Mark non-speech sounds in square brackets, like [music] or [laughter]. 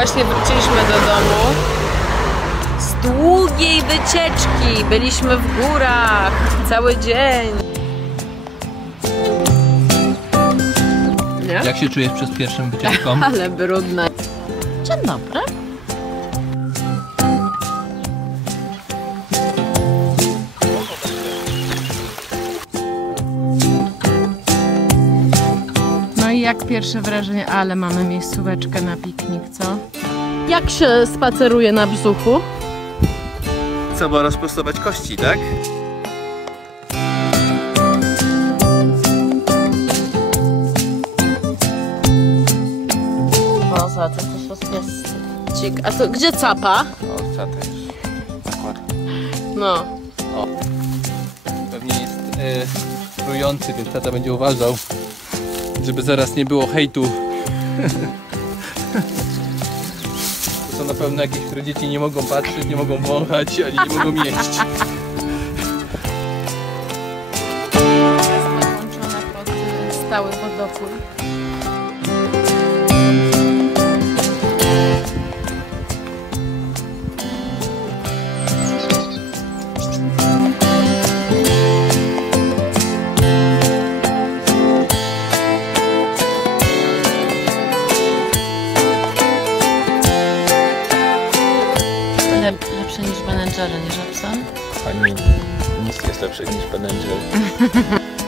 Właśnie wróciliśmy do domu z długiej wycieczki. Byliśmy w górach cały dzień. Nie? Jak się czujesz przez pierwszą wycieczką? [laughs] Ale brudne. Dzień dobry. No i jak pierwsze wrażenie? Ale mamy miejscóweczkę na piknik, co? Jak się spaceruje na brzuchu? Trzeba rozprostować kości, tak? Poza to też jest cik. A to gdzie capa? O, co też. Zakład. No. Pewnie jest trujący, więc tata będzie uważał, żeby zaraz nie było hejtu. [laughs] Są na pewno jakieś, które dzieci nie mogą patrzeć, nie mogą wąchać, ani nie mogą jeść. Jest podłączona pod y, stały wodopór. Lep, lepsze niż Jerry, nie Żabson? Pani, nic jest lepsze niż Jerry. [laughs]